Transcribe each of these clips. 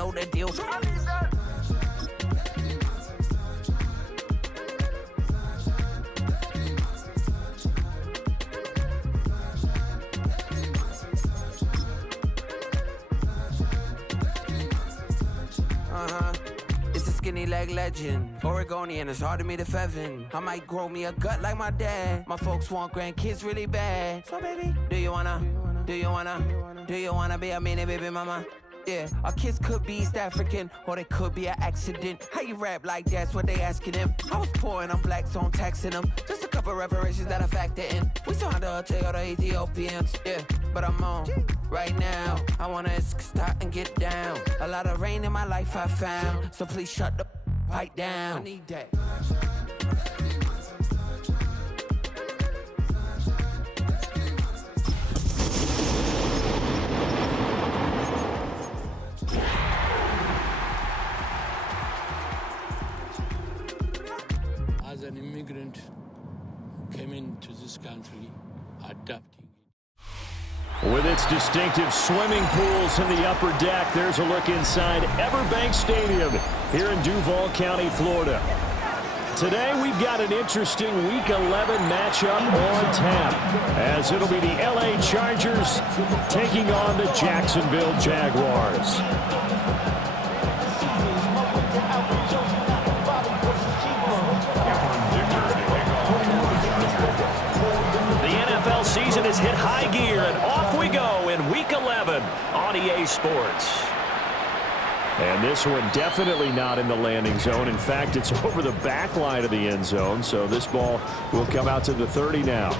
know the deal. It's a skinny leg legend. Oregonian, it's hard to meet a Fevin. I might grow me a gut like my dad. My folks want grandkids really bad. So baby, do you wanna be a mini baby mama? Yeah, our kids could be East African, or they could be an accident. How you rap like that's what they asking him. I was poor and I'm black, so I'm taxing them. Just a couple reparations that I factor in. We saw the Toyota Ethiopians, yeah, but I'm on right now. I wanna stop and get down. A lot of rain in my life I found, so please shut the pipe down. I need that. As an immigrant, came into this country, adapting. With its distinctive swimming pools in the upper deck, there's a look inside Everbank Stadium here in Duval County, Florida. Today, we've got an interesting Week 11 matchup on tap, as it'll be the LA Chargers taking on the Jacksonville Jaguars. NFL season has hit high gear, and off we go in Week 11 on EA Sports. And this one definitely not in the landing zone. In fact, it's over the back line of the end zone, so this ball will come out to the 30 now.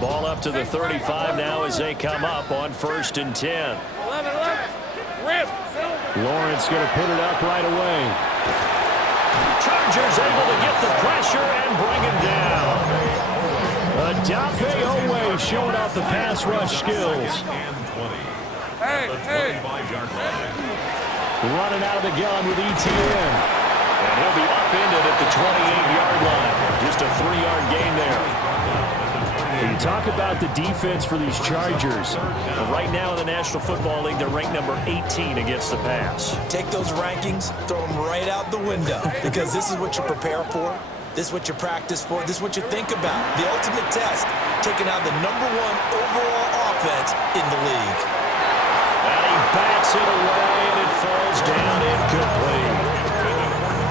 Ball up to the 35 now as they come up on 1st and 10. 11. Rip. Lawrence going to put it up right away. Chargers able to get the pressure and bring him down. Adafe Owe showing off the pass rush skills. Running out of the gun with ETN. And he'll be upended at the 28-yard line. Just a 3-yard gain there. When you talk about the defense for these Chargers, right now in the National Football League, they're ranked number 18 against the pass. Take those rankings, throw them right out the window, because this is what you prepare for, this is what you practice for, this is what you think about. The ultimate test, taking out the #1 overall offense in the league. And he bats it away, and it falls down incomplete.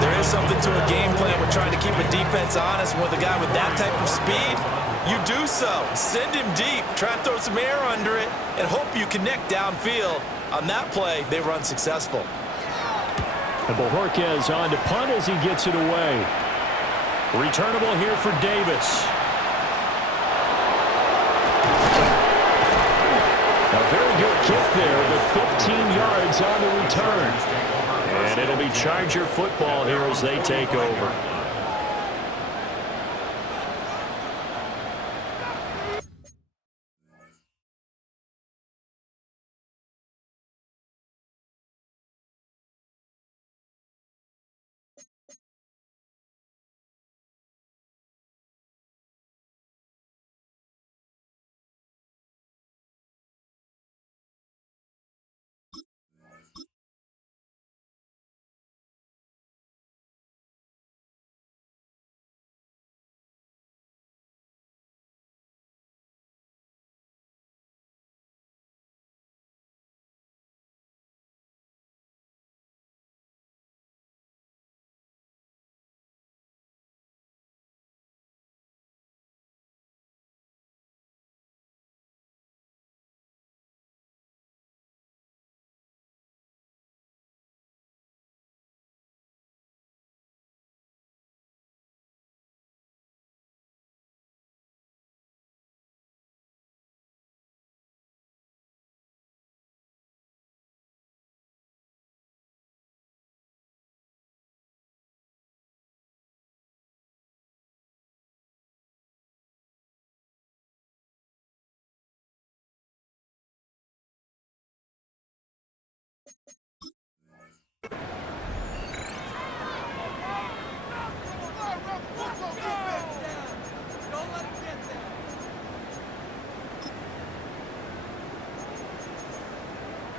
There is something to a game plan. We're trying to keep a defense honest. With a guy with that type of speed, you do so. Send him deep. Try and throw some air under it and hope you connect downfield. On that play, they were unsuccessful. And Bojorquez on to punt as he gets it away. Returnable here for Davis. A very good kick there with 15 yards on the return. And it'll be Charger football here as they take over.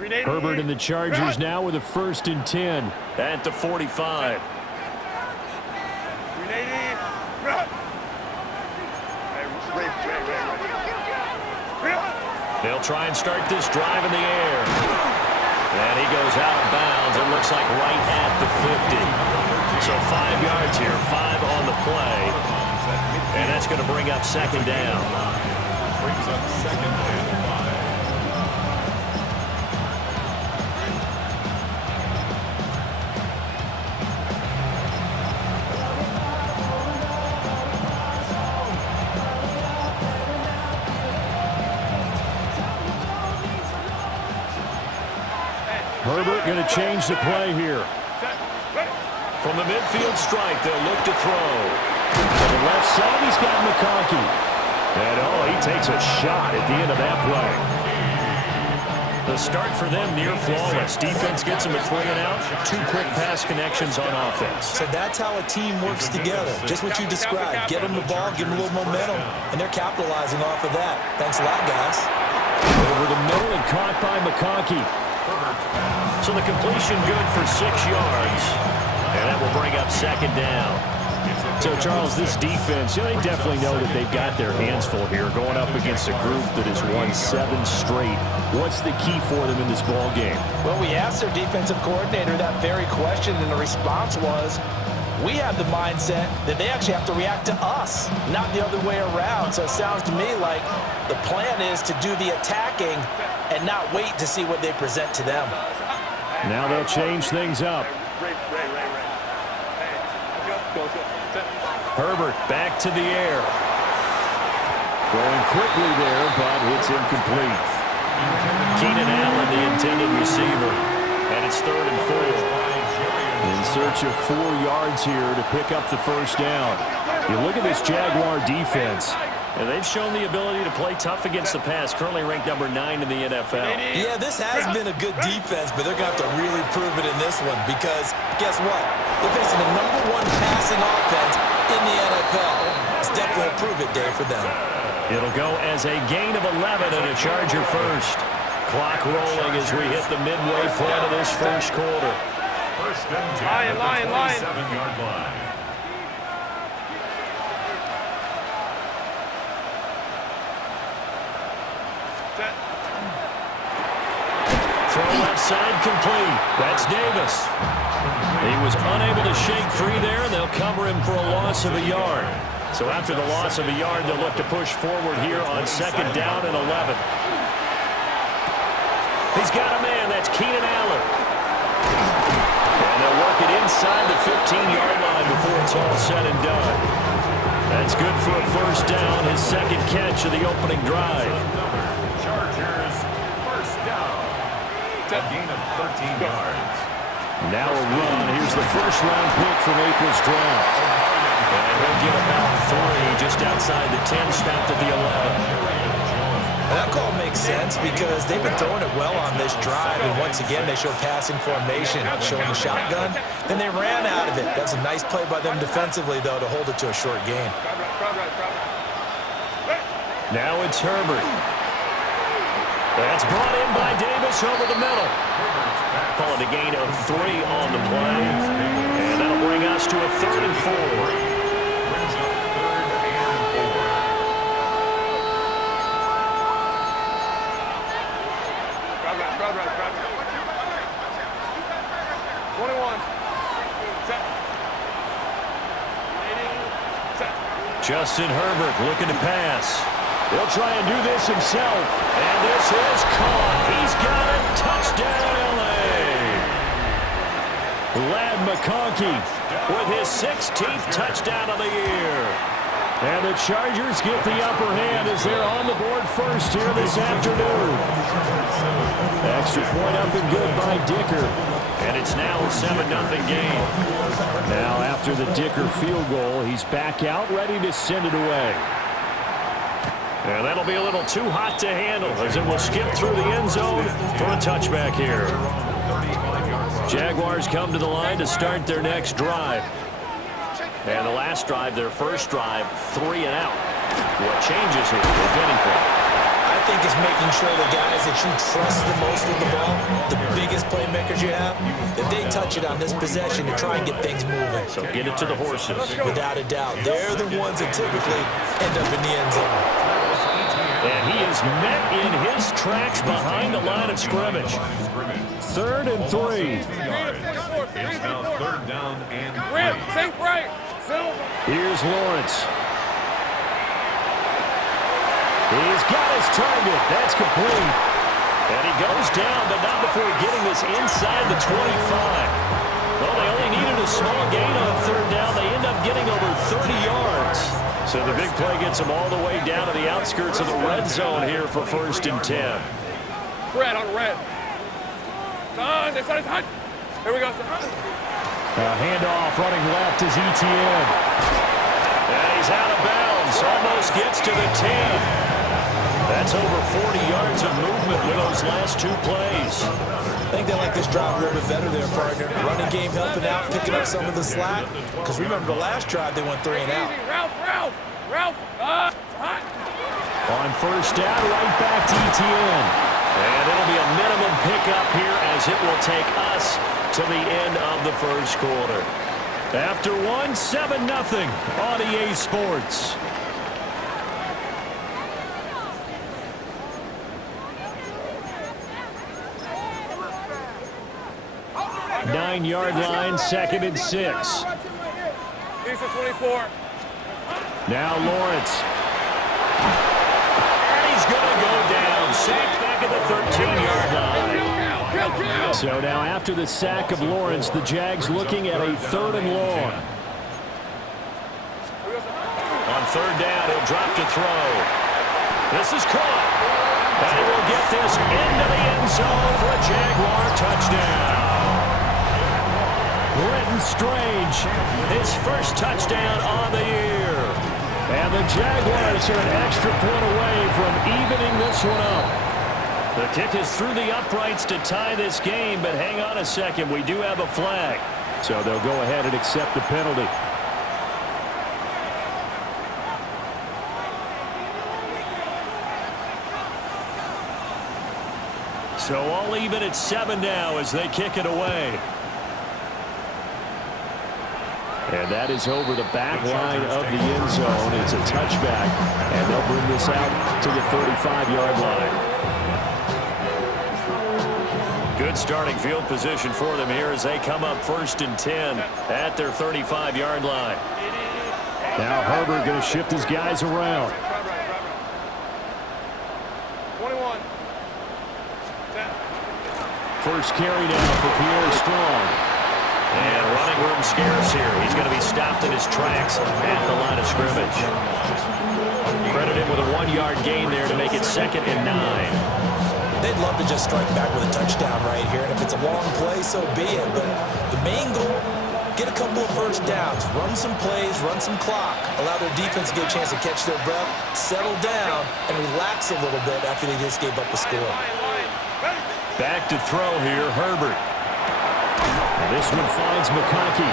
Herbert and the Chargers now with a 1st and 10 at the 45. They'll try and start this drive in the air. And he goes out of bounds. It looks like right at the 50. So 5 yards here, 5 on the play. And that's going to bring up 2nd down. Brings up 2nd and 5. Herbert going to change the play here. From the midfield stripe, they'll look to throw. To the left side, he's got McConkey. And, he takes a shot at the end of that play. The start for them near flawless. Defense gets them a 3 and out. 2 quick pass connections on offense. So that's how a team works together. Just what you described. Give them the ball, give them a little momentum, and they're capitalizing off of that. Thanks a lot, guys. Over the middle and caught by McConkey. So the completion good for 6 yards. And that will bring up 2nd down. So, Charles, this defense, they definitely know that they've got their hands full here going up against a group that has won 7 straight. What's the key for them in this ball game? Well, we asked their defensive coordinator that very question, and the response was, we have the mindset that they actually have to react to us, not the other way around. So it sounds to me like the plan is to do the attacking and not wait to see what they present to them. Now they'll change things up. Herbert back to the air. Throwing quickly there, but it's incomplete. Keenan Allen, the intended receiver. And it's 3rd and 4. In search of 4 yards here to pick up the 1st down. You look at this Jaguar defense. And they've shown the ability to play tough against the pass, currently ranked number 9 in the NFL. Yeah, this has been a good defense, but they're going to have to really prove it in this one because guess what? They're facing the #1 passing offense in the NFL. It's definitely a prove-it day for them. It'll go as a gain of 11 and a Charger 1st. Clock rolling as we hit the midway point of this 1st quarter. 1st and 10 at the 27-yard line. Throw left side complete. That's Davis. He was unable to shake free there, and they'll cover him for a loss of a yard. So after the loss of a yard, they'll look to push forward here on 2nd down and 11. He's got a man. That's Keenan Allen. And they'll work it inside the 15-yard line before it's all said and done. That's good for a 1st down, his 2nd catch of the opening drive. Chargers 1st down. A gain of 13 yards. Now a run. Here's the 1st-round pick from April's draft. And he'll get about 3 just outside the 10, stopped at the 11. That call makes sense because they've been throwing it well on this drive, and once again they show passing formation, showing the shotgun. Then they ran out of it. That's a nice play by them defensively, though, to hold it to a short gain. Now it's Herbert. That's brought in by Davis over the middle. Call it a gain of 3 on the play. And that'll bring us to a 3rd and 4. Brings up 3rd and 4. Right. 21. Set. Justin Herbert looking to pass. He'll try and do this himself. And this is caught. He's got it. Touchdown, L.A. Lad McConkey with his 16th touchdown of the year. And the Chargers get the upper hand as they're on the board first here this afternoon. Extra point up and good by Dicker. And it's now a 7-0 game. Now after the Dicker field goal, he's back out ready to send it away. And that'll be a little too hot to handle as it will skip through the end zone for a touchback here. Jaguars come to the line to start their next drive. And the last drive, their first drive, 3 and out. What changes here, if anything? I think, is making sure the guys that you trust the most with the ball, the biggest playmakers you have, that they touch it on this possession to try and get things moving. So get it to the horses. Without a doubt. They're the ones that typically end up in the end zone. And he is met in his tracks behind the line of scrimmage. 3rd and 3. It's now 3rd down and 3. Safe right. Here's Lawrence. He's got his target. That's complete. And he goes down, but not before getting this inside the 25. Well, they only needed a small gain on 3rd down. They end up getting over 30 yards. So the big play gets them all the way down to the outskirts of the red zone here for 1st and 10. Red on red. This side is hot. Here we go. Handoff running left is ETN. And he's out of bounds. Almost gets to the 10. That's over 40 yards of movement with those last 2 plays. I think they like this drive a little bit better there, partner. Running game helping out, picking up some of the slack. Because remember, the last drive they went 3 and out. Ralph. On 1st down, right back to ETN. And it'll be a minimum pickup here as it will take us to the end of the 1st quarter. After 1, 7-0 on EA Sports. Nine-yard line, 2nd and 6. Here's the 24. Now Lawrence. And he's going to go down. Sacked back at the 13-yard line. So now after the sack of Lawrence, the Jags looking at a 3rd and long. On 3rd down, he'll drop to throw. This is caught. And he will get this into the end zone for a Jaguar touchdown. Brenton Strange, his 1st touchdown on the year. And the Jaguars are an extra point away from evening this one up. The kick is through the uprights to tie this game, but hang on a second, we do have a flag. So they'll go ahead and accept the penalty. So all even at 7 now as they kick it away. And that is over the back line of the end zone. It's a touchback, and they'll bring this out to the 35-yard line. Good starting field position for them here as they come up 1st and 10 at their 35-yard line. Now Herbert going to shift his guys around. 21. 1st carry now for Pierre Strong. And running room scarce here. He's going to be stopped in his tracks at the line of scrimmage. Credited with a 1-yard gain there to make it 2nd and 9. They'd love to just strike back with a touchdown right here. And if it's a long play, so be it. But the main goal, get a couple of 1st downs. Run some plays, run some clock. Allow their defense to get a chance to catch their breath, settle down, and relax a little bit after they just gave up a score. Back to throw here, Herbert. This one finds McConkey.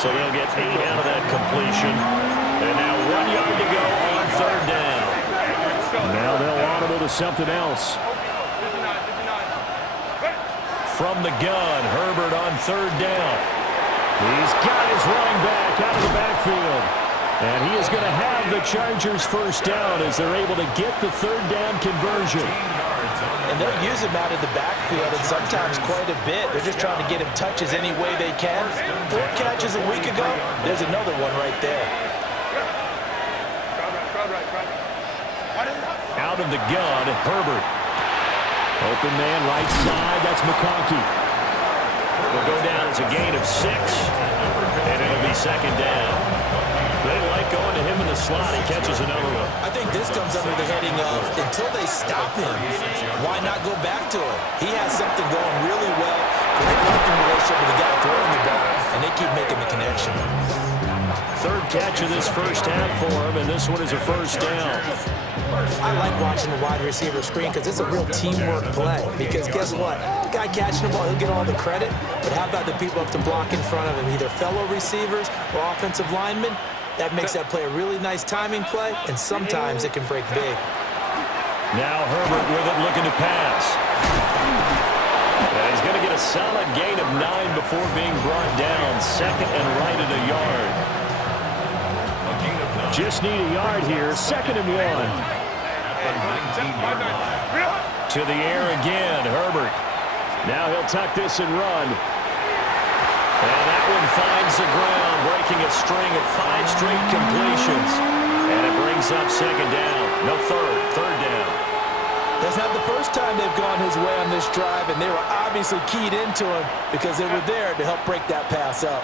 So he'll get 8 out of that completion. And now 1 yard to go on 3rd down. Now they'll audible to something else. From the gun, Herbert on 3rd down. He's got his running back out of the backfield. And he is going to have the Chargers 1st down as they're able to get the 3rd down conversion. And they'll use him out of the backfield, and sometimes quite a bit. They're just trying to get him touches any way they can. 4 catches a week ago. There's another one right there. Out of the gun, Herbert. Open man right side. That's McConkey. Will go down as a gain of 6, and it'll be 2nd down. They like going to him in the slot. He catches another one. I think this comes under the heading of until they stop him, why not go back to him? He has something going really well. Great working relationship with the guy throwing the ball, and they keep making the connection. 3rd catch of this 1st half for him, and this one is a 1st down. I like watching the wide receiver screen because it's a real teamwork play. Because guess what? The guy catching the ball, he'll get all the credit. But how about the people up to block in front of him, either fellow receivers or offensive linemen? That makes that play a really nice timing play, and sometimes it can break big. Now Herbert with it, looking to pass. And he's going to get a solid gain of 9 before being brought down. Second and right at a yard. Just need a yard here. Second and 1. To the air again, Herbert. Now he'll tuck this and run. And that one finds the ground, breaking a string of 5 straight completions. And it brings up second down. No, third down. That's not the first time they've gone his way on this drive, and they were obviously keyed into him because they were there to help break that pass up.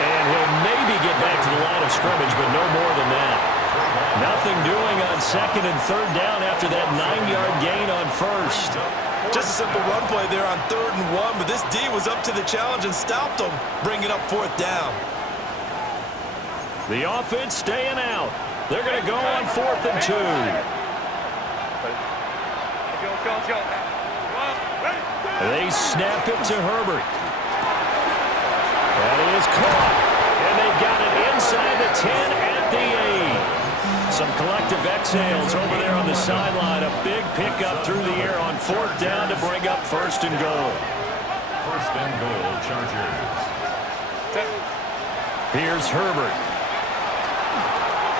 And he'll maybe get back to the line of scrimmage, but no more than that. Nothing doing on second and third down after that 9-yard gain on first. Just a simple run play there on 3rd and 1, but this D was up to the challenge and stopped them, bringing up 4th down. The offense staying out. They're going to go on 4th and 2. They snap it to Herbert. That is caught. And they've got it inside the 10 at the 8. Some collective exhales over there on the sideline. A big pickup through the air on 4th down to bring up 1st and goal. 1st and goal, Chargers. Here's Herbert.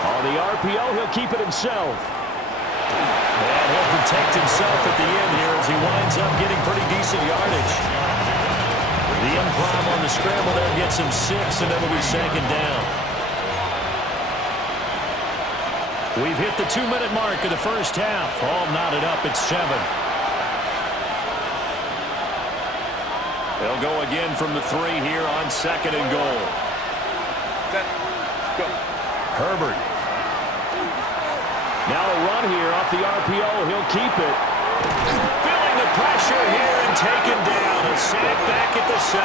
On the RPO, he'll keep it himself. And he'll protect himself at the end here as he winds up getting pretty decent yardage. The improv on the scramble there gets him 6, and it'll be second down. We've hit the 2-minute mark of the first half. All knotted up at 7. They'll go again from the 3 here on 2nd and goal. Herbert. Now a run here off the RPO. He'll keep it. Feeling the pressure here and taken down. A sack back at the 7.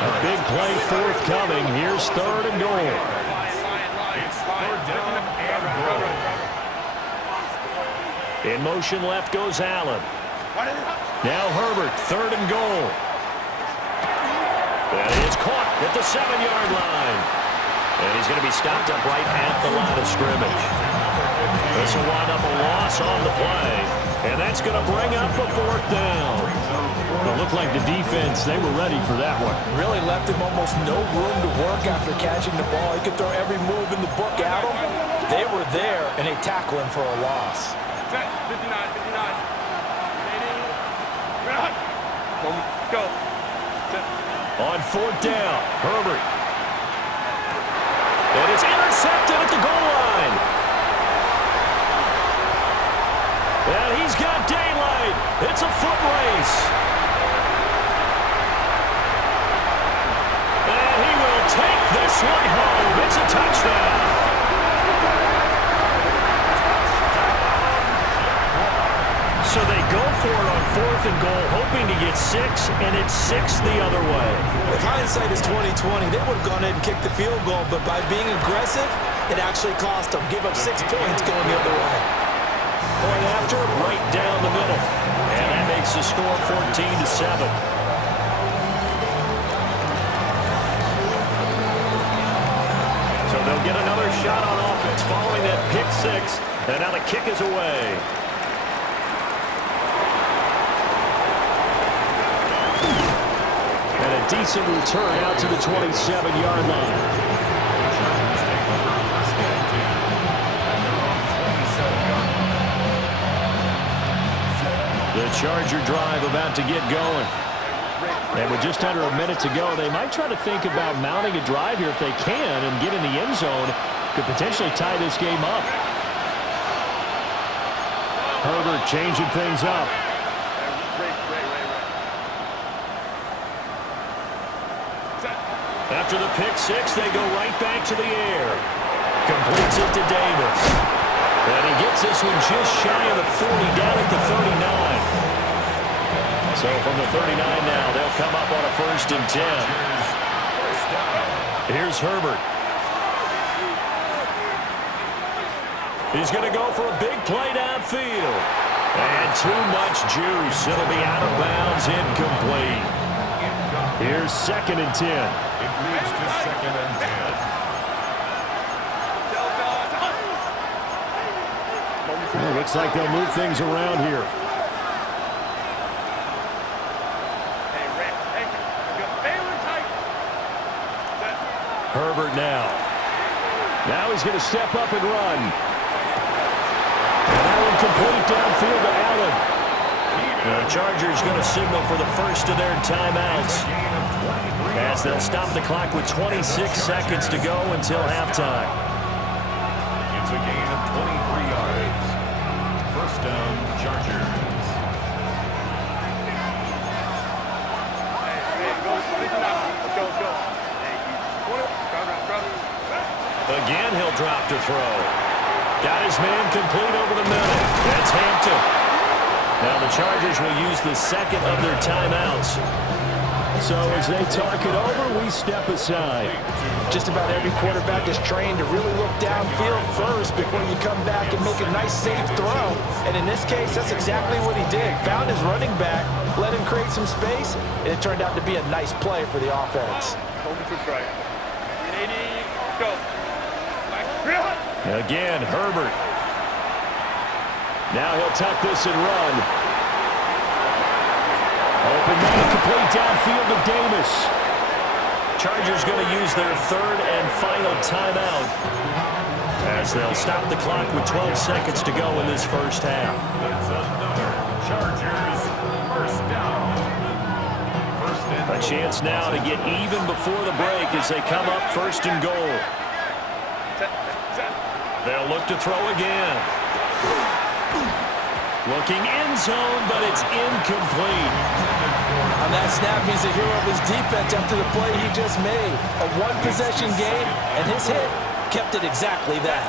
A big play forthcoming. Here's 3rd and goal. In motion left goes Allen. Now Herbert, 3rd and goal. That is caught at the 7-yard line. And he's going to be stopped up right at the line of scrimmage. This will wind up a loss on the play. And that's going to bring up a 4th down. It looked like the defense, they were ready for that one. Really left him almost no room to work after catching the ball. He could throw every move in the book at him. They were there, and they tackle him for a loss. 59. Go. On 4th down, Herbert. And it's intercepted at the goal line. And he's got daylight. It's a foot race. And he will take this one home. It's a touchdown. So they go for it on 4th and goal, hoping to get 6, and it's 6 the other way. If hindsight is 20/20, they would have gone ahead and kicked the field goal, but by being aggressive, it actually cost them. Give up 6 points going the other way. Point after, right down the middle. And that makes the score 14-7. So they'll get another shot on offense following that pick 6, and now the kick is away. And a decent return out to the 27-yard line. The Charger drive about to get going. And with just under a minute to go, they might try to think about mounting a drive here if they can and get in the end zone. Could potentially tie this game up. Herbert changing things up. After the pick 6, they go right back to the air. Completes it to Davis. And he gets this one just shy of the 40, down at the 39. So from the 39 now, they'll come up on a 1st and 10. Here's Herbert. He's going to go for a big play downfield. And too much juice. It'll be out of bounds, incomplete. Here's 2nd and 10. It moves to 2nd and 10. Looks like they'll move things around here. Herbert now. Now he's going to step up and run. And that one complete downfield to Allen. The Chargers going to signal for the first of their timeouts, as they'll stop the clock with 26 seconds to go until halftime. It's a gain of 23 yards. First down, Chargers. Again, he'll drop to throw. Got his man complete over the middle. That's Hampton. Now the Chargers will use the second of their timeouts. So as they talk it over, we step aside. Just about every quarterback is trained to really look downfield first before you come back and make a nice, safe throw. And in this case, that's exactly what he did. Found his running back, let him create some space, and it turned out to be a nice play for the offense. Again, Herbert. Now he'll tuck this and run. Open man, complete downfield to Davis. Chargers going to use their third and final timeout, as they'll stop the clock with 12 seconds to go in this first half. That's another Chargers first down. A chance now to get even before the break as they come up first and goal. They'll look to throw again. Looking end zone, but it's incomplete. On that snap, he's a hero of his defense after the play he just made. A one-possession game, and his hit kept it exactly that.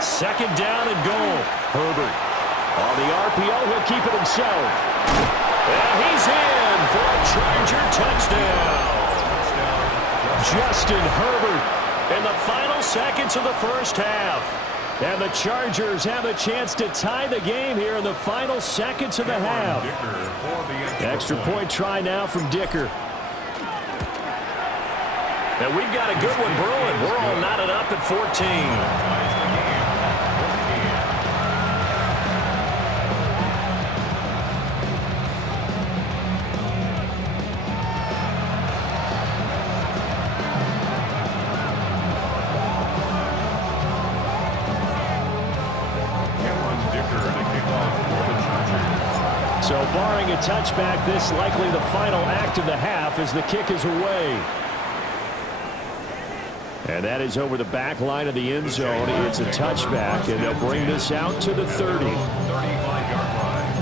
Second down and goal. Herbert on the RPO, he'll keep it himself. And he's in for a Charger touchdown. Justin Herbert in the final seconds of the first half. And the Chargers have a chance to tie the game here in the final seconds of the half. Extra point try now from Dicker. And we've got a good one brewing. We're all knotted up at 14. So barring a touchback, this likely the final act of the half as the kick is away. And that is over the back line of the end zone. It's a touchback, and they'll bring this out to the 30. 35-yard line.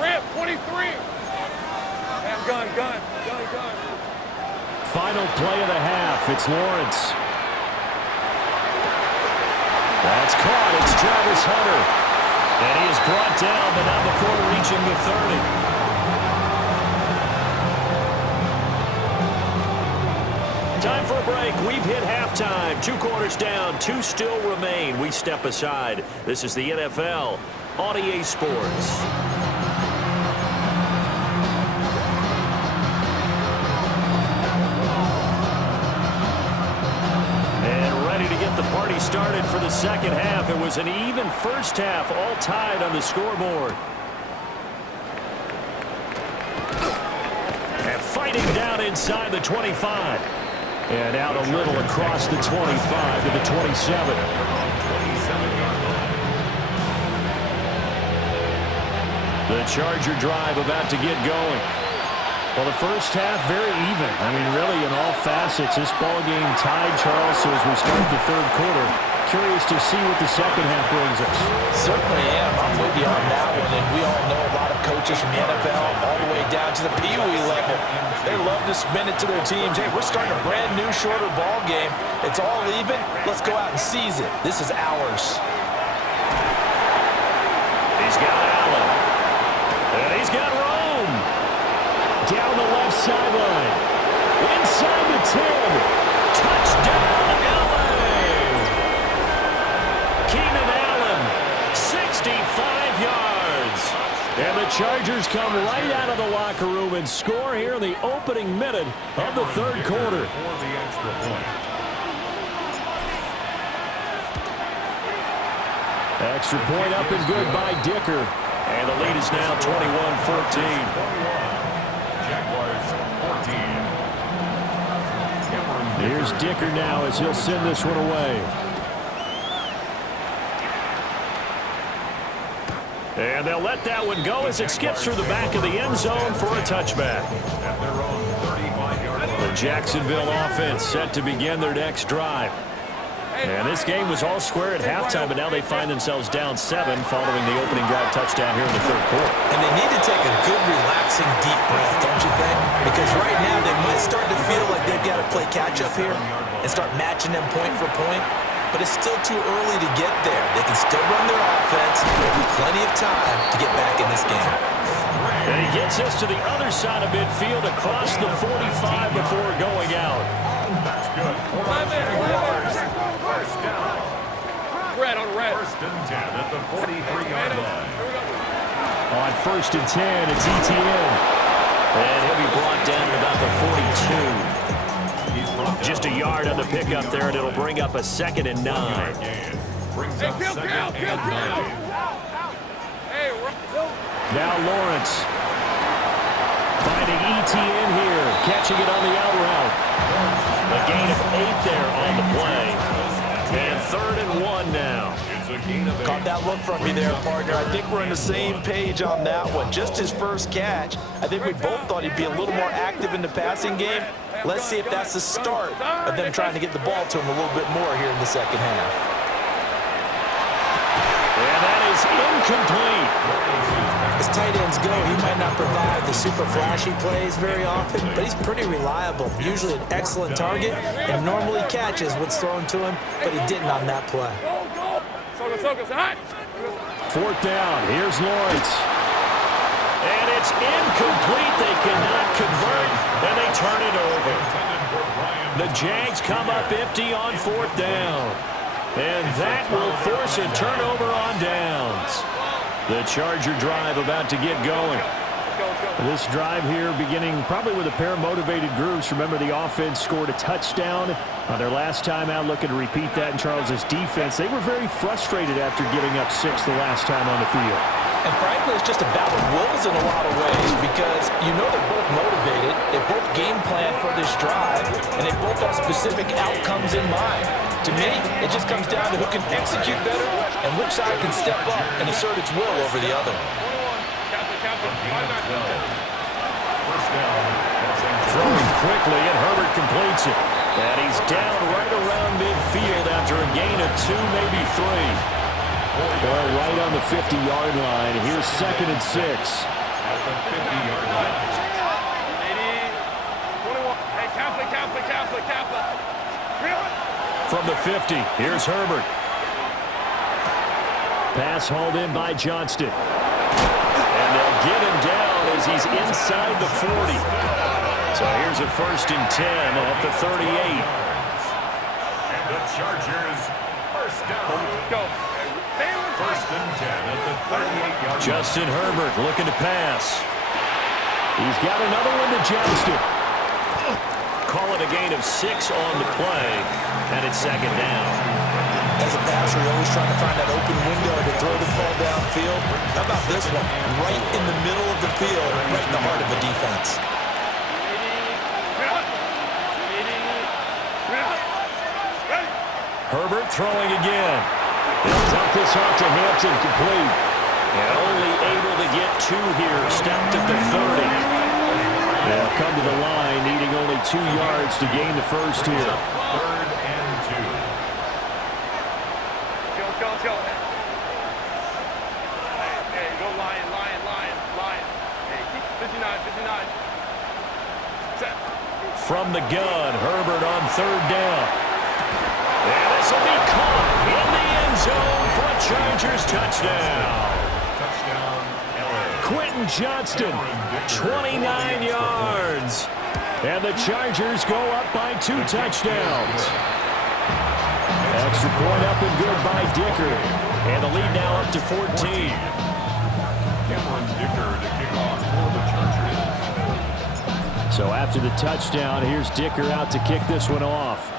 Rip, 23. Gun. Final play of the half. It's Lawrence. That's caught. It's Travis Hunter. And he is brought down, but not before reaching the 30. Time for a break. We've hit halftime. 2 quarters down. 2 still remain. We step aside. This is the NFL on EA Sports. The party started for the second half. It was an even first half, all tied on the scoreboard. And fighting down inside the 25. And out a little across the 25 to the 27. The Charger drive about to get going. Well, the first half, very even. I mean, really, in all facets, this ball game tied, Charles. So as we start the third quarter, curious to see what the second half brings us. Certainly am. I'm with you on that one. And we all know a lot of coaches from the NFL all the way down to the Pee Wee level. They love to spin it to their teams. Hey, we're starting a brand new, shorter ball game. It's all even. Let's go out and seize it. This is ours. He's got Allen. And he's got Rome. Down the left sideline. Inside the 10. Touchdown, LA. Keenan Allen, 6 And the Chargers come right out of the locker room and score here in the opening minute of the third quarter. For the extra point. Extra point up and good by Dicker. And the lead is now 21-14. Jaguars 14. Here's Dicker now as he'll send this one away. And they'll let that one go as it skips through the back of the end zone for a touchback. At their own 35-yard line. The Jacksonville offense set to begin their next drive. And this game was all square at halftime, but now they find themselves down 7 following the opening drive touchdown here in the third quarter. And they need to take a good, relaxing, deep breath, don't you think? Because right now they might start to feel like they've got to play catch-up here and start matching them point for point. But it's still too early to get there. They can still run their offense. There'll be plenty of time to get back in this game. And he gets us to the other side of midfield across the 45 before going out. That's good. First down. Red on red. First and 10 at the 43-yard line. On first and 10, it's ETN. And he'll be brought down at about the 42. Just a yard on the pickup there, and it'll bring up a 2nd and 9. Brings up 2nd and 9. Now Lawrence finding ETN here, catching it on the out route. A gain of 8 there on the play. And 3rd and 1 now. Caught that look from me there, partner. I think we're on the same page on that one. Just his first catch. I think we both thought he'd be a little more active in the passing game. Let's see if that's the start of them trying to get the ball to him a little bit more here in the second half. And that is incomplete. As tight ends go, he might not provide the super flashy plays very often, but he's pretty reliable. Usually an excellent target and normally catches what's thrown to him, but he didn't on that play. 4th down. Here's Lawrence. And it's incomplete. They cannot convert, and they turn it over. The Jags come up empty on 4th down. And that will force a turnover on downs. The Charger drive about to get going. This drive here beginning probably with a pair of motivated groups. Remember, the offense scored a touchdown on their last time out, looking to repeat that in Charles's defense. They were very frustrated after giving up 6 the last time on the field. And frankly, it's just a battle of wills in a lot of ways because you know they're both motivated, they both game plan for this drive, and they both have specific outcomes in mind. To me, it just comes down to who can execute better and which side can step up and assert its will over the other. Throwing quickly, and Herbert completes it. And he's down right around midfield after a gain of 2, maybe 3. Ball right on the 50-yard line. Here's 2nd and 6. At the 50-yard line. From the 50, here's Herbert. Pass hauled in by Johnston. And they'll get him down as he's inside the 40. So here's a 1st and 10 at the 38. And the Chargers first down. Go. First and 10 at the 38-yard line. Justin Herbert looking to pass. He's got another one to Johnston. Call it a gain of 6 on the play, and it's 2nd down. As a passer, you're always trying to find that open window to throw the ball downfield. How about this one? Right in the middle of the field, right in the heart of a defense. Herbert throwing again. He'll dump this off to Hampton, complete. And only able to get 2 here, stopped at the 30. They'll come to the line, needing only 2 yards to gain the first here. 3rd and 2. Go. Hey, go Lion. Hey, keep 59. Set. From the gun, Herbert on 3rd down. And this will be caught in the end zone for a Chargers touchdown. Touchdown, LA. Quentin Johnston, 29 yards. And the Chargers go up by 2 touchdowns. Extra point up and good by Dicker. And the lead now up to 14. Cameron Dicker. Dicker to kick off for the Chargers. So after the touchdown, here's Dicker out to kick this one off.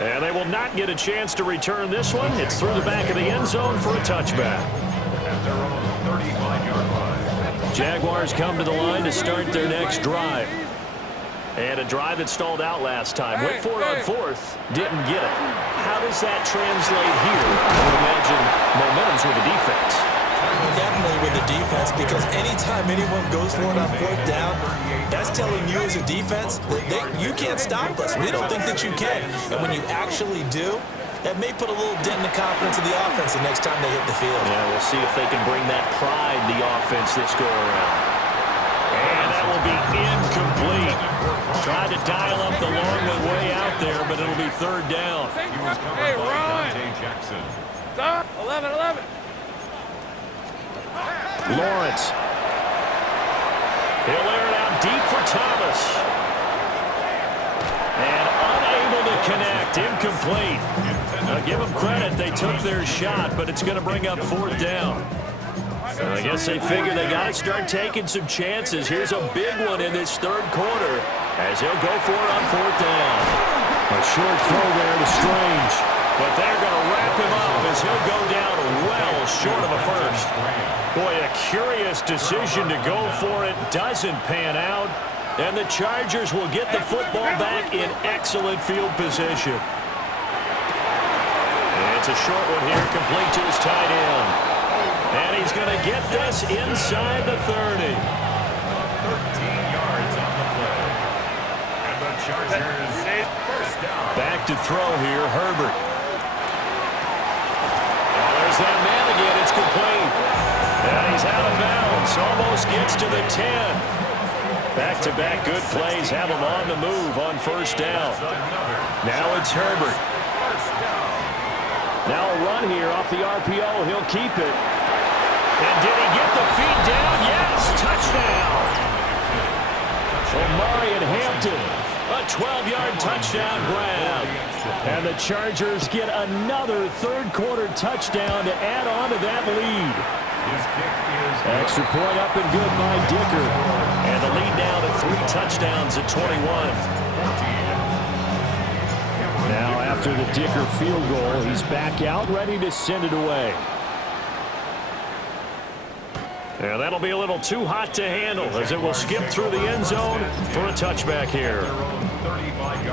And they will not get a chance to return this one. It's through the back of the end zone for a touchback. At their own 35-yard line. Jaguars come to the line to start their next drive. And a drive that stalled out last time. Went for it on fourth, didn't get it. How does that translate here? I would imagine momentum's with the defense. Definitely with the defense, because anytime anyone goes for it on fourth down, that's telling you as a defense that you can't stop us. We don't think that you can. And when you actually do, that may put a little dent in the confidence of the offense the next time they hit the field. Yeah, we'll see if they can bring that pride, the offense, this go-around. And that will be incomplete. Tried to dial up the long one way out there, but it'll be third down. He was covered by Dante Jackson. 11. Lawrence. He'll air it out deep for Thomas. And unable to connect. Incomplete. Now give them credit. They took their shot, but it's going to bring up fourth down. So I guess they figure they got to start taking some chances. Here's a big one in this third quarter as he'll go for it on fourth down. A short throw there to Strange. But they're going to wrap him up as he'll go down well short of a first. Boy, a curious decision to go for it. Doesn't pan out. And the Chargers will get the football back in excellent field position. It's a short one here, complete to his tight end. And he's going to get this inside the 30. 13 yards on the play. And the Chargers first down. Back to throw here, Herbert. There's that man again. It's complete. And he's out of bounds. Almost gets to the 10. Back-to-back good plays have him on the move on first down. Now it's Herbert. Now a run here off the RPO. He'll keep it. And did he get the feet down? Yes, touchdown. Omari and Hampton. A 12-yard touchdown grab. And the Chargers get another third-quarter touchdown to add on to that lead. Extra point up and good by Dicker. And the lead now to 3 touchdowns at 21. Now after the Dicker field goal, he's back out, ready to send it away. Yeah, that'll be a little too hot to handle as it will skip through the end zone for a touchback here.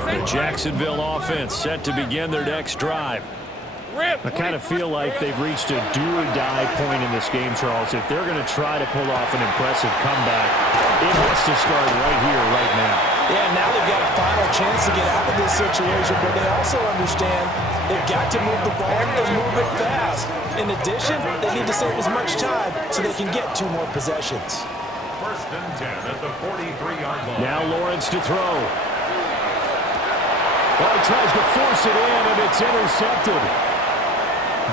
The Jacksonville offense set to begin their next drive. I kind of feel like they've reached a do-or-die point in this game, Charles. If they're going to try to pull off an impressive comeback, it has to start right here, right now. Yeah, now they've got a final chance to get out of this situation, but they also understand they've got to move the ball and move it fast. In addition, they need to save as much time so they can get 2 more possessions. First and 10 at the 43-yard line. Now Lawrence to throw. Well, he tries to force it in, and it's intercepted.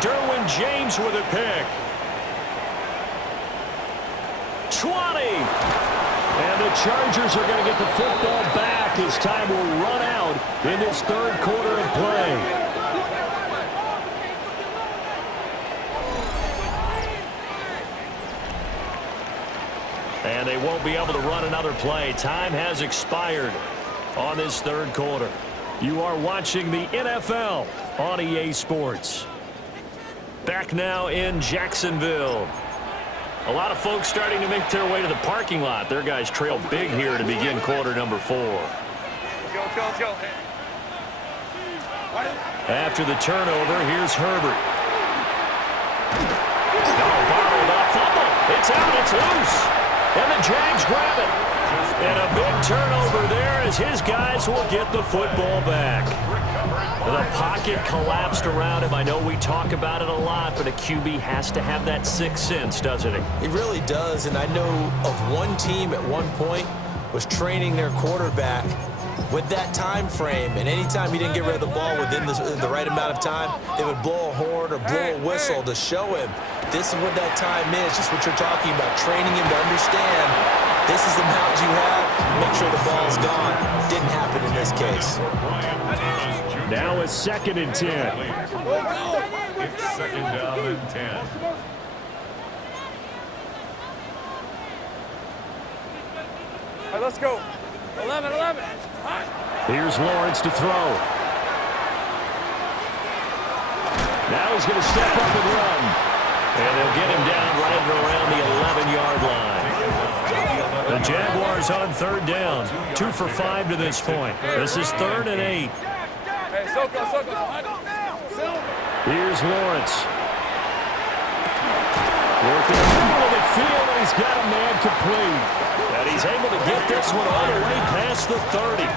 Derwin James with a pick. 20. And the Chargers are going to get the football back as time will run out in this third quarter of play. And they won't be able to run another play. Time has expired on this third quarter. You are watching the NFL on EA Sports. Back now in Jacksonville. A lot of folks starting to make their way to the parking lot. Their guys trail big here to begin quarter number 4. After the turnover, here's Herbert. Bottled up, fumble. It's out, it's loose. And the Jags grab it. And a big turnover there as his guys will get the football back. The pocket collapsed around him. I know we talk about it a lot, but a QB has to have that sixth sense, doesn't he? It really does, and I know of one team at one point was training their quarterback with that time frame, and anytime he didn't get rid of the ball within the right amount of time, they would blow a horn or blow a whistle to show him this is what that time is, just what you're talking about, training him to understand this is the amount you have, make sure the ball's gone. Didn't happen in this case. Now a 2nd and 10. It's 2nd down and 10. All right, let's go. 11, 11. Here's Lawrence to throw. Now he's going to step up and run. And they'll get him down right around the 11-yard line. The Jaguars on third down. 2 for 5 to this point. This is 3rd and 8. Hey, Soko. Here's Lawrence. Working the middle of the field, and he's got a man complete. And he's able to get this one all the way past the 30.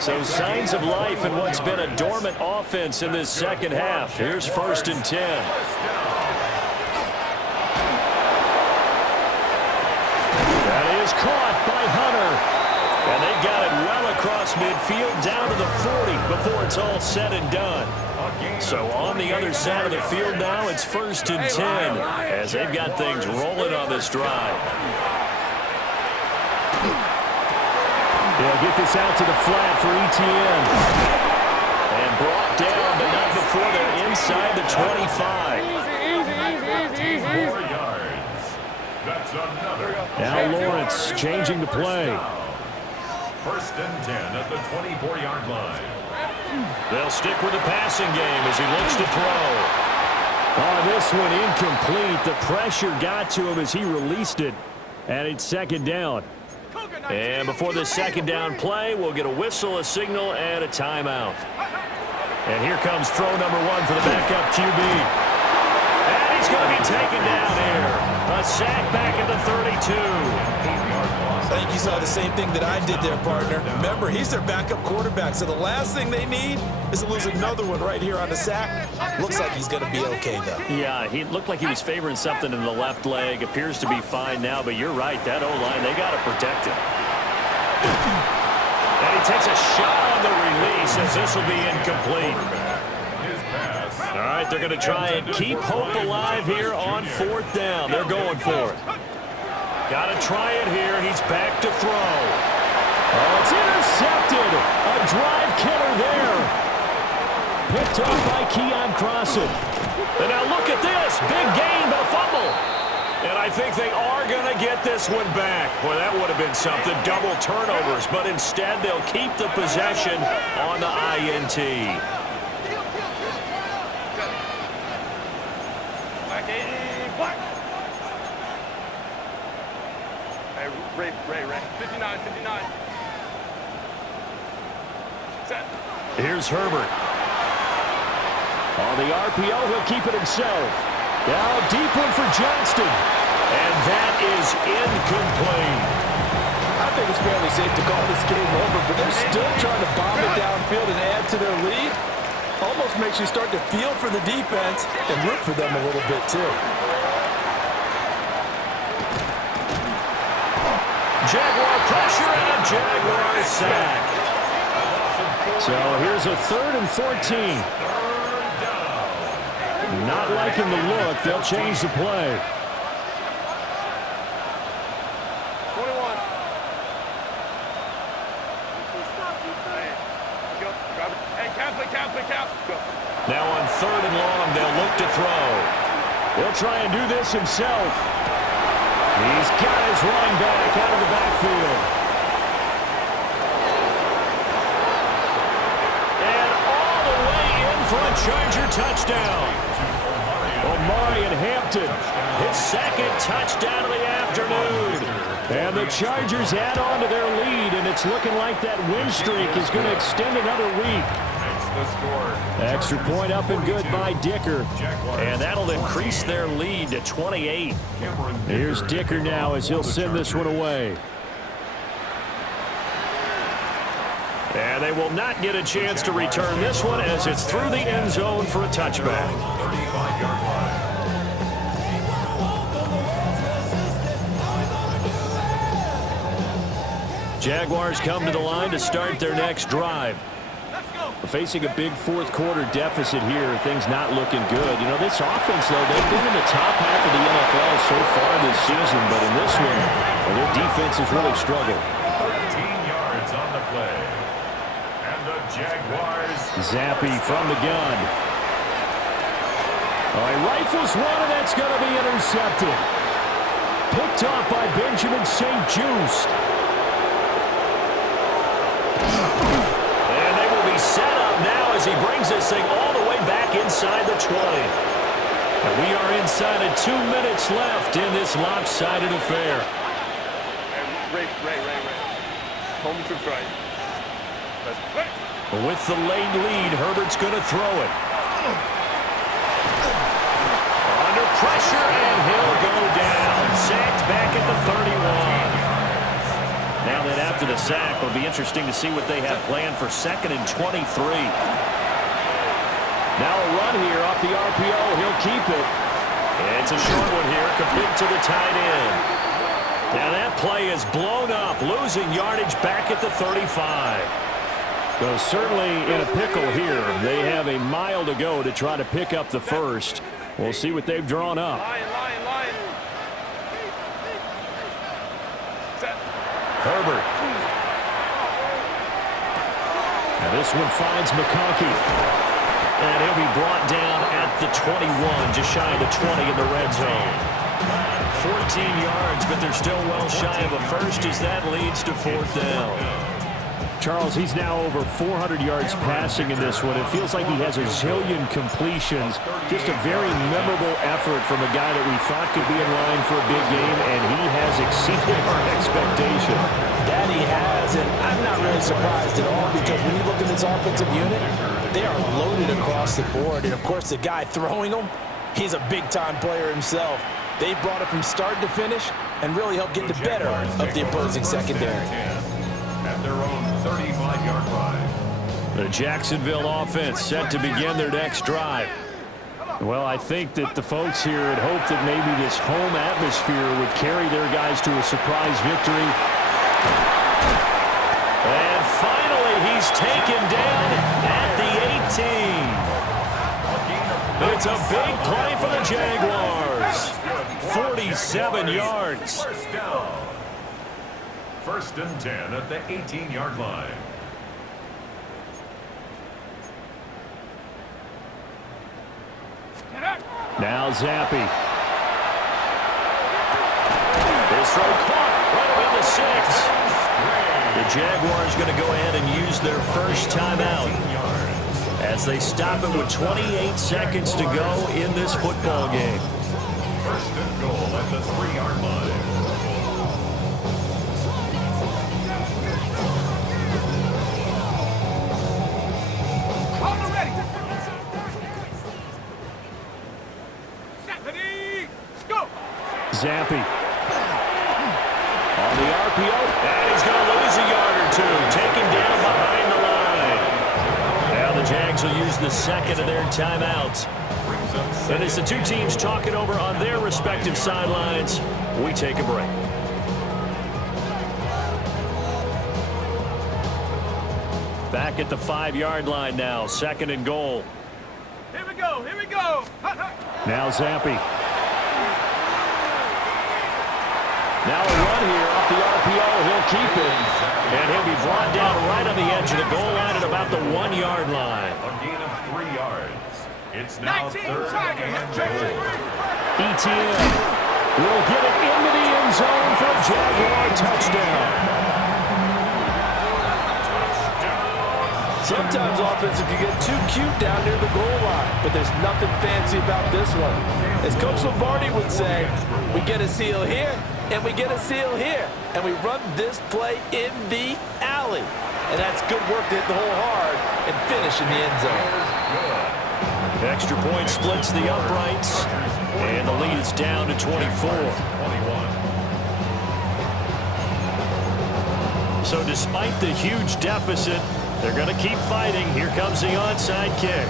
So signs of life in what's been a dormant offense in this second half. Here's 1st and 10. That is caught by Hunter. And they've got it well across midfield down to the 40 before it's all said and done. So on the other side of the field now, it's 1st and 10 as they've got things rolling on this drive. They'll get this out to the flat for ETN. And brought down, but not before they're inside the 25. Easy. 4 yards. That's another. Now Lawrence changing the play. 1st and 10 at the 24-yard line. They'll stick with the passing game as he looks to throw. Oh, this one incomplete. The pressure got to him as he released it. And it's 2nd down. And before the 2nd down play, we'll get a whistle, a signal, and a timeout. And here comes throw number 1 for the backup QB. And he's going to be taken down here. A sack back at the 32. I think you saw the same thing that I did there, partner. Remember, he's their backup quarterback, so the last thing they need is to lose another one right here on the sack. Looks like he's going to be okay, though. Yeah, he looked like he was favoring something in the left leg. Appears to be fine now, but you're right. That O-line, they got to protect him. And he takes a shot on the release as this will be incomplete. All right, they're going to try and keep hope alive here on 4th down. They're going for it. Got to try it here. He's back to throw. Oh, it's intercepted. A drive killer there. Picked up by Keon Crossan. And now look at this. Big gain, but a fumble. And I think they are going to get this one back. Boy, that would have been something. Double turnovers. But instead, they'll keep the possession on the INT. Ray. 59. Set. Here's Herbert. On the RPO, he'll keep it himself. Now deep one for Johnston. And that is incomplete. I think it's fairly safe to call this game over, but they're still trying to bomb it downfield and add to their lead. Almost makes you start to feel for the defense and root for them a little bit, too. Jaguar pressure and a Jaguar sack. So here's a 3rd and 14. Not liking the look. They'll change the play. 21. Hey, cap. Go. Now on 3rd and long, they'll look to throw. He'll try and do this himself. He's got his running back out of the backfield. And all the way in for a Charger touchdown. Omarion Hampton, his 2nd touchdown of the afternoon. And the Chargers add on to their lead, and it's looking like that win streak is going to extend another week. Extra point up and good by Dicker. And that'll increase their lead to 28. Here's Dicker now as he'll send this one away. And they will not get a chance to return this one as it's through the end zone for a touchback. 35-yard line. Jaguars come to the line to start their next drive. Facing a big 4th quarter deficit here, things not looking good. You know, this offense, though, they've been in the top half of the NFL so far this season, but in this one, well, their defense has really struggled. 13 yards on the play. And the Jaguars. Zappy from the gun. Oh, he rifles one, and that's going to be intercepted. Picked off by Benjamin St. Just. thing all the way back inside the 20. And we are inside of 2 minutes left in this lopsided affair. Ray. Home to try. With the late lead, Herbert's going to throw it. Under pressure, and he'll go down. Sacked back at the 31. Now that after the sack, it'll be interesting to see what they have planned for 2nd and 23. Now a run here off the RPO. He'll keep it. It's a short one here, complete to the tight end. Now that play is blown up, losing yardage back at the 35. So certainly in a pickle here. They have a mile to go to try to pick up the first. We'll see what they've drawn up. Line. Set. Herbert. Now this one finds McConkey. And he'll be brought down at the 21, just shy of the 20 in the red zone. 14 yards, but they're still well shy of a first as that leads to 4th down. Charles, he's now over 400 yards passing in this one. It feels like he has a zillion completions. Just a very memorable effort from a guy that we thought could be in line for a big game, and he has exceeded our expectation. That he has, and I'm not really surprised at all because when you look at this offensive unit, they are loaded across the board. And, of course, the guy throwing them, he's a big-time player himself. They brought it from start to finish and really helped get the better of the opposing secondary. At their own 35-yard line. The Jacksonville offense set to begin their next drive. Well, I think that the folks here had hoped that maybe this home atmosphere would carry their guys to a surprise victory. And finally, he's taken down at the 18. It's a big play for the Jaguars. 47 yards. First down. 1st and 10 at the 18-yard line. Now Zappi. This throw caught right around the 6. The Jaguars going to go ahead and use their first timeout as they stop it with 28 seconds to go in this football game. 1st and goal at the 3-yard line. Zappi on the RPO, and he's going to lose a yard or two, taken down behind the line. Now the Jags will use the 2nd of their timeouts. And as the two teams talk it over on their respective sidelines, we take a break. Back at the 5-yard line now, 2nd and goal. Here we go. Now Zappi. Now a run here off the RPO. He'll keep it. And he'll be brought down right on the edge of the goal line at about the 1-yard line. A gain of 3 yards. It's now 3rd and goal. ETN will get it into the end zone for a Jaguar touchdown. Sometimes offenses can get too cute down near the goal line, but there's nothing fancy about this one. As Coach Lombardi would say, we get a seal here, and we get a seal here, and we run this play in the alley. And that's good work to hit the hole hard and finish in the end zone. Extra point splits the uprights, and the lead is down to 24. So despite the huge deficit, they're going to keep fighting. Here comes the onside kick.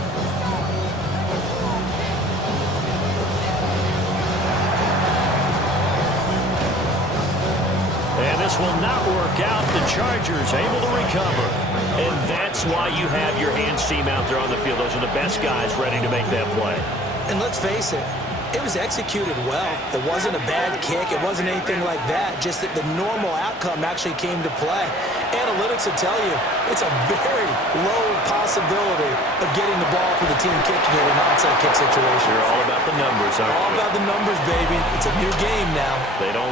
And this will not work out. The Chargers able to recover. And that's why you have your hands team out there on the field. Those are the best guys ready to make that play. And let's face it, it was executed well. It wasn't a bad kick. It wasn't anything like that. Just that the normal outcome actually came to play. Analytics will tell you it's a very low possibility of getting the ball for the team kicking in an onside kick situation. You're all about the numbers, aren't you? All about the numbers, baby. It's a new game now. They don't